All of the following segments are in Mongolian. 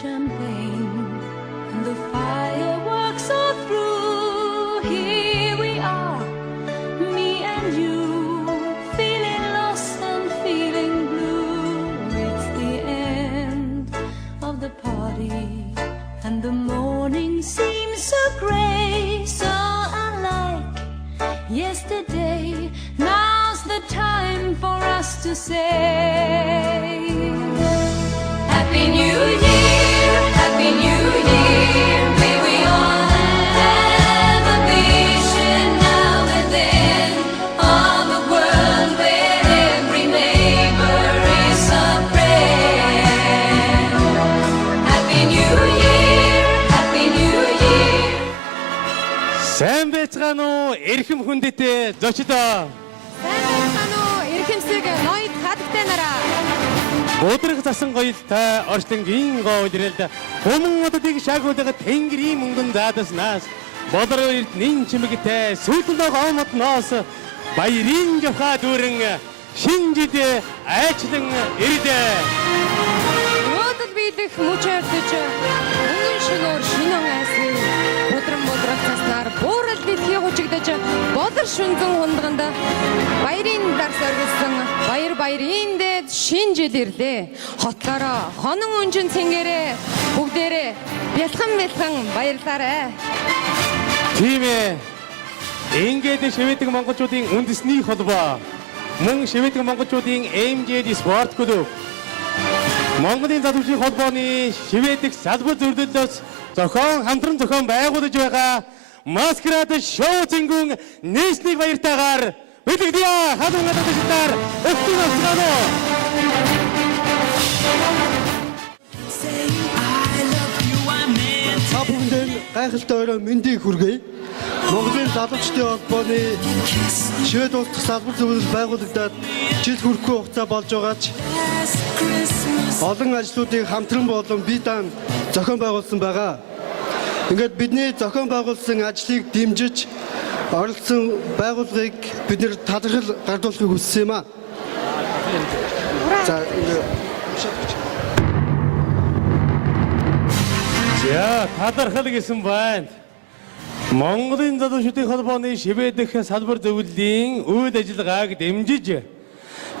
champagne and the fireworks are through. Here we are, me and you, feeling lost and feeling blue. It's the end of the party and the morning seems so grey, so unlike yesterday. Now's the time for us to say Happy New Year, Happy New Year. May we all have a vision now and then of a world where every neighbor is a friend. Happy New Year, Happy New Year. Сайн байцгаана уу? Эрхэм хүндэтэй зочдоо. Сайн байна уу? Эрхэмсэг ноёд хадагтай нараа. Бодрог засан гоёлтай орчлонгийн гоолрэлд хүмүүстийг шагуулга тэнгэрийн мөнгөн заадаснаас бодрог эрт нин чимэгтэй сүйтлэг омодноос баярын жавха дүүрэн шинжид айчлан ирдээ. Өнөөдөр биелэх мөчөрдөж өнгөн шөнөөр шинэн айсны бодрог заснаар буурал дэлхий хучигдаж болор шүнзэн хундганд баярын дарс оргилсан баярын дээд шинэ жил ирлээ. Хотлороо хонон өнжин цэнгэрээ бүгдээрээ бэлхэн баярлаарай. Тийм ээ. Ингээд шивэдэг монголчуудын үндэсний холбоо мөн шивэдэг монголчуудын MJD спорт клуб Монголын залуучуудын холбооны шивэдэг салбар зөвлөлөөс хамтран зохион байгуулж байгаа Маскарад шоу зингүн нийслэг баяртайгаар бэлэгдэе хадгалаад таашаар өстөн авцгаано. Бүгдэн гайхалтай өрөө мэндийг хүргэе. Монголын залуучдын холбооны швед улс салбар зөвлөл байгуулагдаад жил хүрэхгүй хугацаа болж байгаач олон ажлуудыг хамтран болон бие даан зохион байгуулсан байгаа. Ингээд бидний зохион байгуулсан ажлыг дэмжиж оролцсон байгууллагыг бид нэр талархал гардуулахыг хүссэн юм аа. За талархал гэсэн байна. Монголын залуучуудын холбооны шивэдэх салбар зөвлөлийн үйл ажиллагааг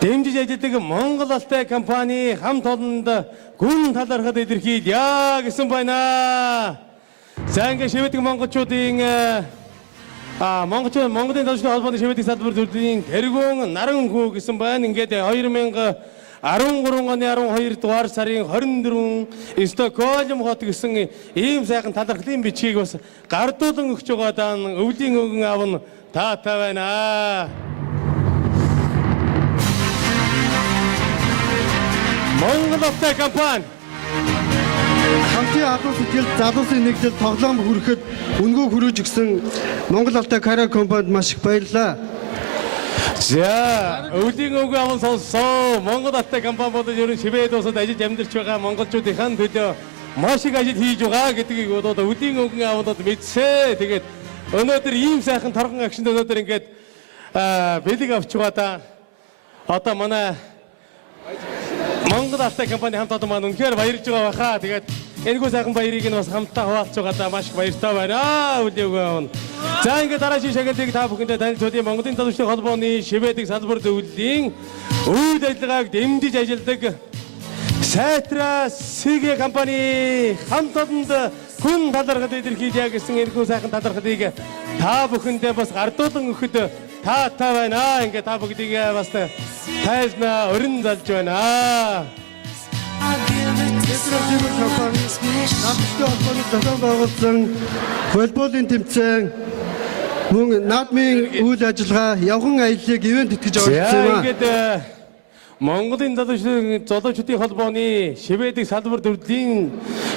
дэмжиж ажилладаг Монгол Алтай компани хамт олонд гүн талархал илэрхийлье гэсэн байна. Сайн шивэдэг монголчуудын Монголын залуучуудын холбооны шивэдэг салбар зөвлөлийн тэргүүн наран хүү гэсэн байна. Ингээд 2013 оны 12 дугаар сарын 24 Стокгольм хот гэсэн ийм сайхан талархлын бичгийг бас гардуулан өгч байгаа өвлийн өвгөн аав нь таатай байна. Монгол Алтай компани хамтын албан сэтгэл залуусын нэгдэл тоглоом хүрэхэд үнгөө хүрэж өгсөн Монгол Алтай карьер компанид маш их баярлалаа. За, өвлийн өвгөн аав нь сонсоо Монгол Алтай компани болон ерөн шивэд улсад ажиллаж амьдарч байгаа монголчуудын төлөө маш их ажил хийж байгаа гэдгийг одоо өвлийн өвгөн аавнууд мэдсэ. Тэгээд өнөөдөр ийм сайхан торгон агшинд өнөөдөр ингээд бэлэг авч байгаа да. Одоо манай Монгол Алтай компани хамт олон маань үнэхээр баярлж байгаа баха. Тэгээд энэхүү сайхан баярыг нь бас хамтдаа хуваалцж байгаа да маш их баяртай байна. Өвлийн за ингээд дараагийн шагналыг та бүхэндээ танилцуулъя. Монголын залуучдын холбооны шивэдэг салбар зөвлөлийн үйл ажиллагааг дэмжиж ажилладаг Сайтра Сигэ компани хамт олонд гүн талархал илэрхийлье гэсэн энэхүү сайхан талархлыг та бүхэндээ бас гардуулан өгөхөд таатай байна. Ингээд та бүгдийг бас тайлбар өрн залж байна. Сайтра компани намжтай холбооны зохион байгуулсан волейболын тэмцээн мөн наадмын үйл ажиллагаа явган аяллыг ивент итгэж оролцсон юм. Ингээд Монголын залуучдын холбооны шивэдэг салбар зөвлөлийн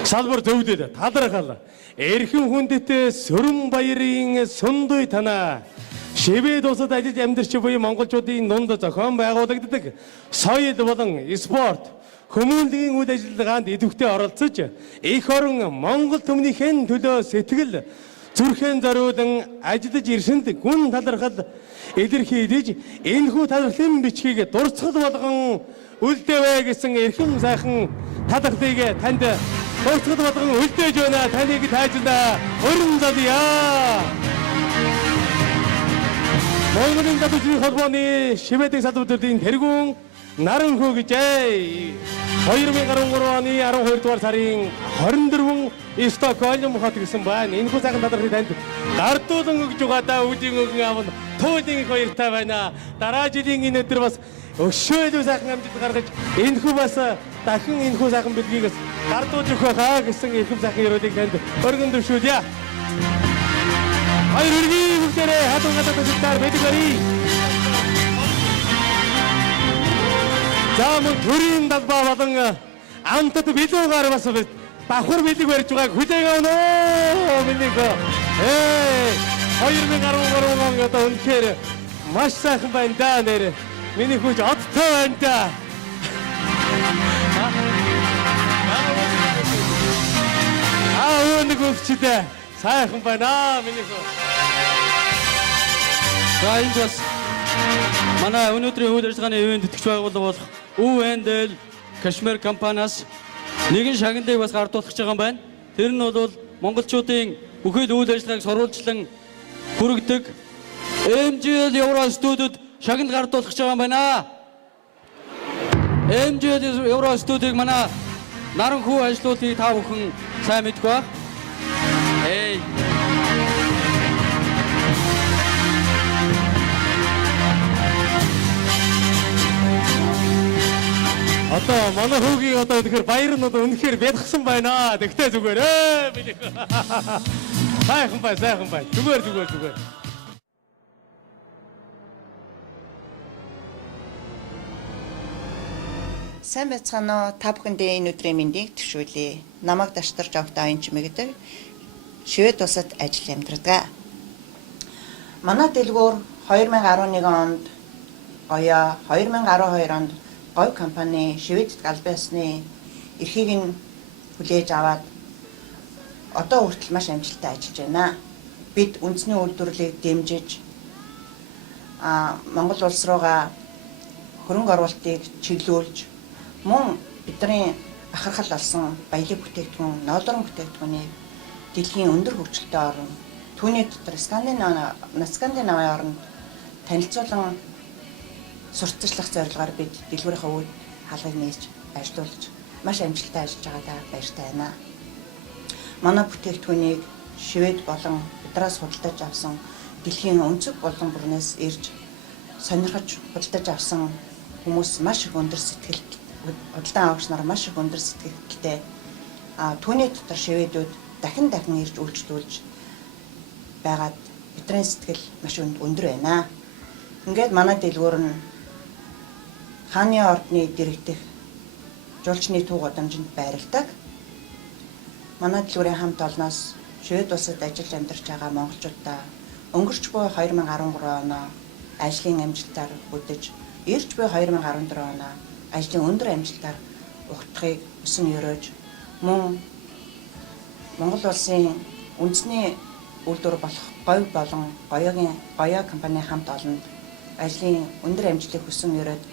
салбар зөвлөл талархал эрхэм хүндэт сөрөн баярын сундуй танаа шивэд улсад ажиллаж амьдарч буй монголчуудын дунд зохион байгуулагддаг соёл болон спорт хүмүүнлэгийн үйл ажиллагаанд идэвхтэй оролцож их орон Монгол төмнийхэн төлөө сэтгэл зүрхэн зориулан ажиллаж ирсэнд гүн талархал илэрхийлж энэхүү талархлын бичгийг дурсгал болгон үлдээвэ гэсэн эрхэм сайхан талархлыг танд Хөөцгөд болгон үлдээж байна. Таныг тайжна. Өрн залъя. Монголын гадуур жүжиг холбооны шивэдэг салбартуудын тэргүүн Наранхүү гэж 2013 оны 12 дугаар сарын 24 Стокгольм хот гэсэн байна. Энэ хүү цагаан талархыг танд гардуулан өгж байгаа да үдийн өгөн аав нь туулын их баяртай байна. Дараа жилийн энэ өдөр бас өшөөлөө сайхан амжилт гаргаж энэ хүү бас дахин энэ хүү сайхан бэлгийг бас гардуулж өгөх байхаа гэсэн эрхэм сайхан ёроолыг танд өргөн дэвшүүлье. Баяр хүргэе бүгдээрээ хатан гадаад төсөлтөөр байдаг барий. За мөн төрийн далбаа болон амтад билүүгээр бас давхар билэг барьж байгааг хүлээг авна уу минийх. 2013 он одоо үнэхээр маш сайхан байна да нэр. Миний хүч одтой байна да. Нэг өвчтэй сайхан байна миний хүү. За энэ бас манай өнөөдрийн үйл ажиллагааны ивент тэтгэж байгууллага болох ÜНДL Кашмир компаниас нэгэн шагналыг бас гардуулах гэж байгаа юм байна. Тэр нь бол монголчуудын бүхэл үйл ажиллагааг соруулжлан хүргэдэг MGL Евро студид шагнал гардуулах гэж байгаа юм байна. MGL Евро студийг манай Наранхүү ажлуудыг та бүхэн сайн мэдгүй ба. Одоо манай хүүгийн одоо үнэхээр баяр нь одоо үнэхээр бэлгсэн байна. Тэгтээ зүгээр ээ. Сайхан бай, сайхан бай. Зүгээр. Сайн байцгаана уу? Та бүхэндээ энэ өдрийн мэндийг төшөөлье. Намайг Даштар Жавтай Оюун Чимээ Швед улсад ажил амьдардаг. Манай дэлгүүр 2011 онд Гоёо, 2012 онд Говь компани Шведэд галбай усны эрхийг нь хүлээж аваад одоо хүртэл маш амжилттай ажиллаж байна. Бид үндэсний үйлдвэрлэлийг дэмжиж Монгол улс руугаа хөрөнгө оруулалтыг чиглүүлж мөн бидний бахархал олсон баялаг бүтээгдэхүүн, ноолорон бүтээгдэхүүнийг дэлхийн өндөр хөгжилтэй орн түүний дотор Скандинавын орнд танилцуулан сурталчлах зорилгоор бид дэлгүүрийнхээ үйл хаалгыг нээж ажиллуулж маш амжилттай ажиллаж байгаадаа баяртай байна. Манай бүтээгдэхүүнийг Швед болон бидраас худалдаж авсан дэлхийн өнцөг болон бүрнээс ирж сонирхож худалдаж авсан хүмүүс маш их өндөр сэтгэлд худалдан авагч нар маш их өндөр сэтгэлтэй түүний дотор шведүүд дахин ирж үйлчлүүлж байгаад бидний сэтгэл маш өндөр байна. Ингээд манай дэлгүүр нь хааны ордны дэрэгдэх жуулчны түүх гудамжинд байрладаг. Манай дэлгүүрийн хамт олноос Швед улсад ажиллаж амьдарч байгаа монголчуудаа өнгөрч буй 2013 оноо ажлын амжилтаар үдэж, ирж буй 2014 оноо ажлын өндөр амжилтаар ухтахыг хүсэн өрөөж мөн Монгол улсын үндэсний үйлдвэр болох Говь болон Гоёо компани хамт олонд ажлын өндөр амжилтыг хүсэн өрөөд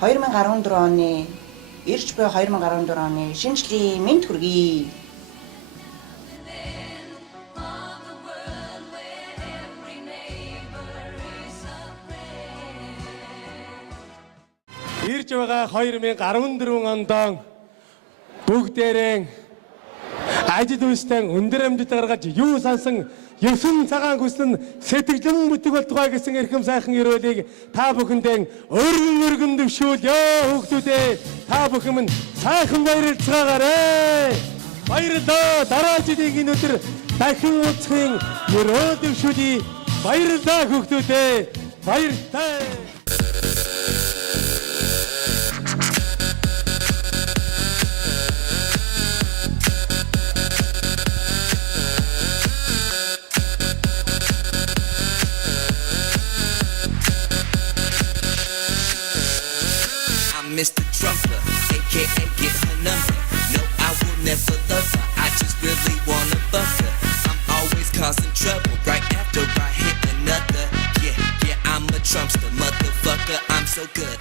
2014 оны ирж буй 2014 оны шинэ жилийн мэнд хүргэе. Ирж байгаа 2014 онд бүгдээрээ ажил үйлстэй өндөр амжилт гаргаж юу сансан 9 цагаан хүслэн сэтгэлэн бүтэг болтугай гэсэн эрхэм сайхан ёроолыг та бүхэндээ өргөн дэвшүүлье хүүхдүүдээ. Та бүхэн минь сайхан баярлцгаагаарай. Баярлалаа. Дараа жилийн энэ өдөр дахин уулзахын ёроо дэвшүүлье. Баярлалаа хүүхдүүдээ. Баяртай. Mr. Trumper, aka get her number. No, I will never love her. I just really wanna fuck her. I'm always causing trouble right after I hit another. Yeah, I'm a Trumpster, motherfucker. I'm so good.